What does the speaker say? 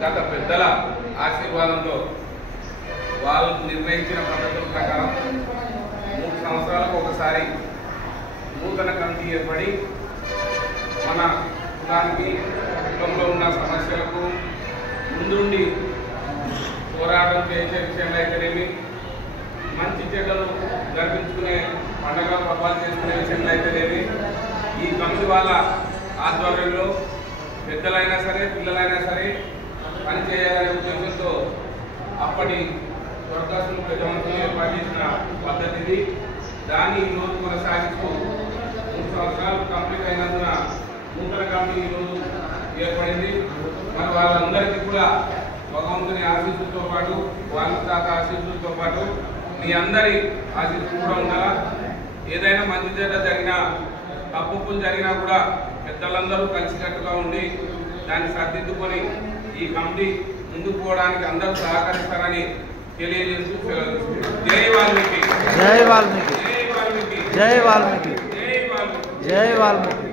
గత పెద్దల ఆశీర్వాదంతో వాళ్ళు నిర్ణయించిన పద్ధతుల ప్రకారం 3 సంవత్సరాలకు ఒకసారి నూతన కమిటీ ఏర్పడి మన కులానికి కులంలో ఉన్న సమస్యలకు ముందుండి పోరాటం చేసే విషయంలో అయితేనేమి, మంచి చెడ్డలు జరిపించుకునే పండగ పర్వాలు చేసుకునే విషయంలో అయితేనేమి ఈ కమిటీ వాళ్ళ ఆధ్వర్యంలో పెద్దలైనా సరే పిల్లలైనా సరే పనిచేయాలనే ఉద్దేశంతో అప్పటి స్వర్గస్థులు ప్రజావంతులు ఏర్పాటు చేసిన పద్ధతి ఇది. దాన్ని ఈరోజు కొనసాగిస్తూ 3 సంవత్సరాలు కంప్లీట్ అయినందున నూతన కమిటీ ఈరోజు ఏర్పడింది. మరి వాళ్ళందరికీ కూడా భగవంతుని ఆశీస్సులతో పాటు వాళ్ళ తాత ఆశీస్సులతో పాటు మీ అందరి ఆశీస్సులు కూడా ఉండాలా. ఏదైనా మంచి చెడ్డ జరిగినా తప్పులు జరిగినా కూడా పెద్దలందరూ కలిసికట్టుగా ఉండి దాన్ని సర్దిద్దుకొని ఈ కమిటీ ముందుకు పోవడానికి అందరూ సహకరిస్తారని తెలియజేస్తూ జై వాల్మీకి, జై వాల్మీకి, జై వాల్మీకి, జై వాల్మీకి, జై వాల్మీకి, జై వాల్మీకి.